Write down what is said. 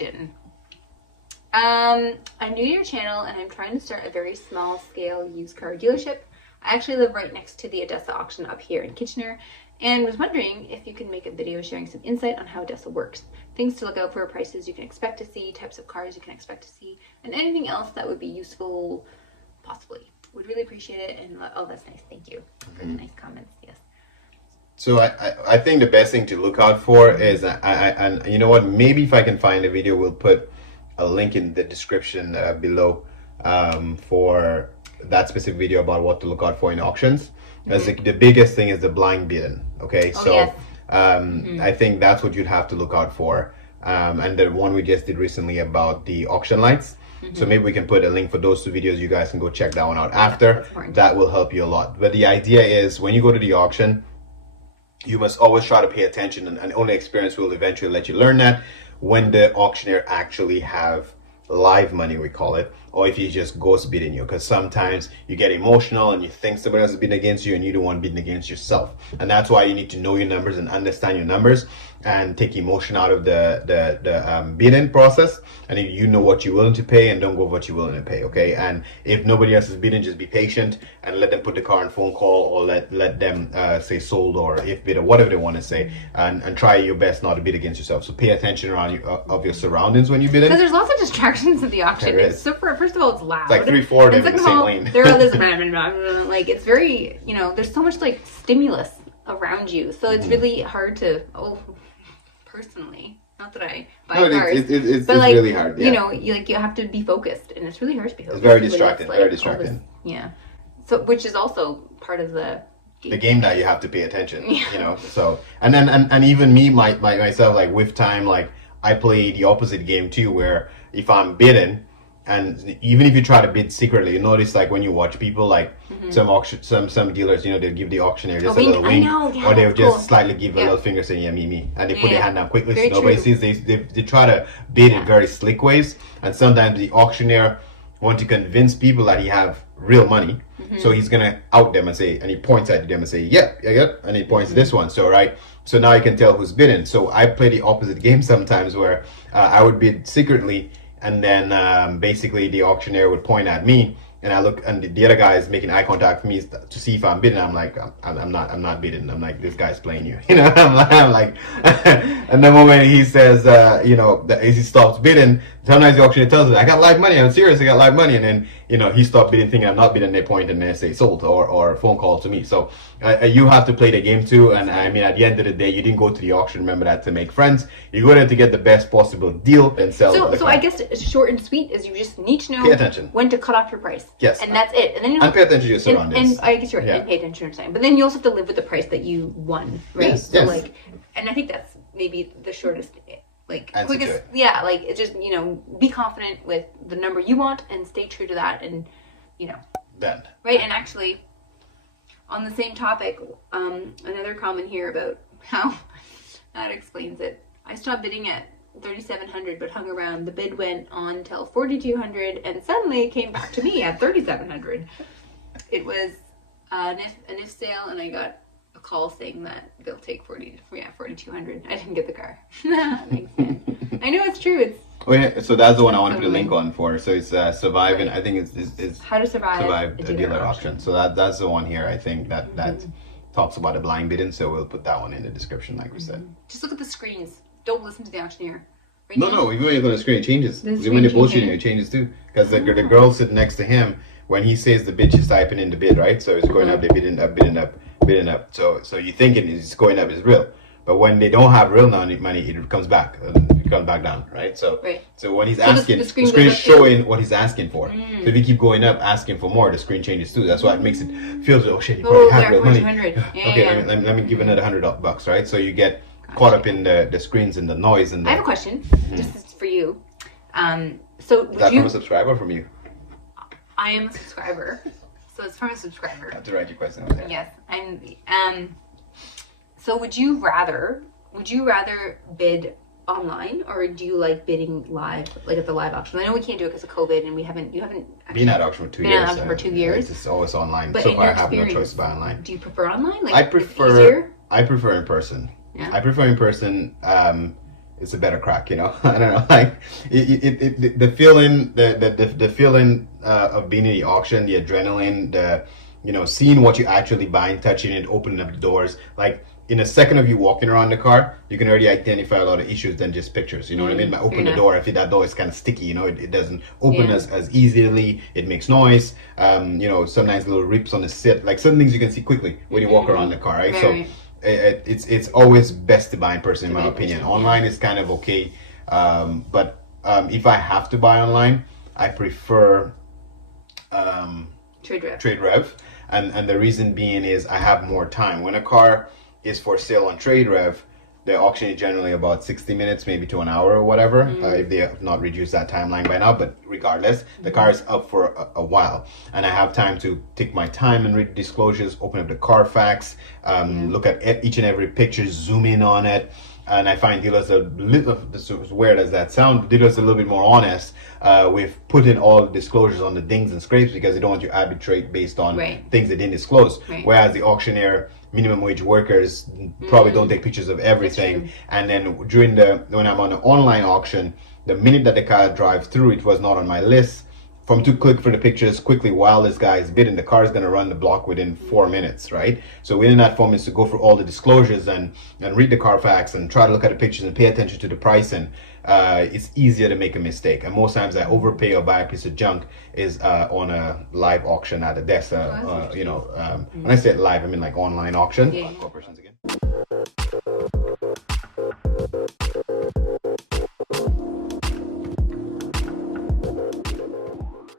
question. I'm new to your channel and I'm trying to start a very small scale used car dealership. I actually live right next to the Odessa auction up here in Kitchener and was wondering if you can make a video sharing some insight on how Odessa works. Things to look out for, prices you can expect to see, types of cars you can expect to see, and anything else that would be useful, possibly. Would really appreciate it. And oh, that's nice. Thank you for the nice comments. Yes. So I think the best thing to look out for is, and you know what, maybe if I can find a video, we'll put a link in the description below for that specific video about what to look out for in auctions. As the biggest thing is the blind bidding. Okay, Oh, so yes. I think that's what you'd have to look out for. And the one we just did recently about the auction lights. So maybe we can put a link for those two videos. You guys can go check that one out after. That will help you a lot. But the idea is when you go to the auction, you must always try to pay attention, and only experience will eventually let you learn that when the auctioneer actually have live money, we call it, or if he's just ghost bidding you, because sometimes you get emotional and you think somebody else is bidding against you and you don't want bidding against yourself. And that's why you need to know your numbers and understand your numbers and take emotion out of the bidding process. And if you know what you're willing to pay, and don't go with what you're willing to pay, okay? And if nobody else is bidding, just be patient and let them put the car on phone call, or let them say sold, or if bid, or whatever they want to say, and try your best not to bid against yourself. So pay attention around of your surroundings when you bid it. Because there's lots of distractions at the auction. It's super. First of all, it's loud. It's like 3-4 of them in the same lane. There are this like it's very, there's so much like stimulus around you, so it's really hard to. Personally, not that I buy cars, it's but like, really hard. Yeah. You have to be focused, and it's really hard to be focused. It's very distracting. Very distracting. Yeah. So, which is also part of the game that you have to pay attention. Yeah. So and then and even me, myself, like with time, like I play the opposite game too, where if I'm bidding, and even if you try to bid secretly, you notice like when you watch people, like some dealers, they'll give the auctioneer just a little wink, or they'll just slightly give a little finger saying, yeah, me, and they put their hand down quickly so nobody sees. They try to bid in very slick ways, and sometimes the auctioneer want to convince people that he have real money, so he's gonna out them and say, and he points at them and say, yeah, and he points to this one. So so now you can tell who's bidding. So I play the opposite game sometimes, where I would bid secretly, and then basically the auctioneer would point at me, and I look, and the other guy is making eye contact with me to see if I'm bidding. I'm like, I'm not bidding. I'm like, this guy's playing you. I'm like, and the moment he says, that he stops bidding, sometimes the auctioneer tells us, I got live money. I'm serious. I got live money. And then, he stopped bidding, thinking I'm not bidding. They point and they say sold, or phone call to me. So you have to play the game too. And I mean, at the end of the day, you didn't go to the auction, remember that, to make friends. You go there to get the best possible deal and sell. So I guess short and sweet is you just need to know pay attention when to cut off your price. Yes. And that's it. And then and pay attention to your surroundings. And I guess you're right. And pay attention to what you're saying. But then you also have to live with the price that you won, right? Yes. So and I think that's maybe the shortest, quickest. Yeah, it's just be confident with the number you want and stay true to that, and then right. And actually, on the same topic, another comment here about how that explains it. I stopped bidding at 3,700, but hung around. The bid went on till 4,200, and suddenly came back to me at 3,700. It was an if sale, and I got a call saying that they'll take 4,200. I didn't get the car. Thanks, man. I know it's true. So that's the one I want to put a link on for. So it's surviving. I think it's how to survive a dealer auction. So that's the one here. I think that talks about the blind bidding. So we'll put that one in the description, like we said. Just look at the screens. Don't listen to the auctioneer. Right No. Even when you go to the screen, it changes. When they're bullshitting, it changes too. Because the girl sitting next to him, when he says the bid, she's typing in the bid, right? So it's going up, they're bidding up. So you're thinking it's going up, it's real. But when they don't have real money, it comes back. It comes back down, right? So when he's asking, the screen is showing what he's asking for. So if you keep going up, asking for more, the screen changes too. That's why it makes it feels, oh shit, you probably have real money. Okay, let me give another $100, right? So you get caught up in the screens and the noise. And I have a question. This is for you. So is that from a subscriber or from you? I am a subscriber, so it's from a subscriber. I have to write your question. Yes, so would you rather bid online, or do you like bidding live, like at the live auction? I know we can't do it because of COVID, and you haven't been at auction for 2 years. Been at auction for 2 years. It's always online. But so far, I have no choice to buy online. Do you prefer online? I prefer in person. Yeah. I prefer in person. it's a better crack, you know. I don't know, like the feeling, the feeling of being in the auction, the adrenaline, the, you know, seeing what you actually buying, touching it, opening up the doors, like in a second of you walking around the car, you can already identify a lot of issues than just pictures. You know what I mean? By open the door, I feel that door is kind of sticky. You know, it doesn't open as easily. It makes noise. You know, sometimes little rips on the seat. Like some things you can see quickly when you walk around the car, right? So it's always best to buy in person, in my opinion. Online is kind of okay, but if I have to buy online, I prefer Trade Rev, and the reason being is I have more time. When a car is for sale on Trade Rev, the auction is generally about 60 minutes, maybe to an hour or whatever, if they have not reduced that timeline by now. But regardless, the car is up for a while, and I have time to take my time and read disclosures, open up the Carfax, look at each and every picture, zoom in on it. And I find dealers a little, as weird as that sounds, dealers a little bit more honest with putting all the disclosures on the dings and scrapes, because they don't want you to arbitrate based on things they didn't disclose. Whereas the auctioneer, minimum wage workers probably don't take pictures of everything. And then when I'm on an online auction, the minute that the car drives through, it was not on my list. From to click for the pictures quickly while this guy is bidding, the car is going to run the block within 4 minutes, right? So within that 4 minutes to go through all the disclosures and read the Carfax and try to look at the pictures and pay attention to the pricing, it's easier to make a mistake. And most times I overpay or buy a piece of junk is on a live auction at a desk. You know, when I say live, I mean like online auction. Corporations again.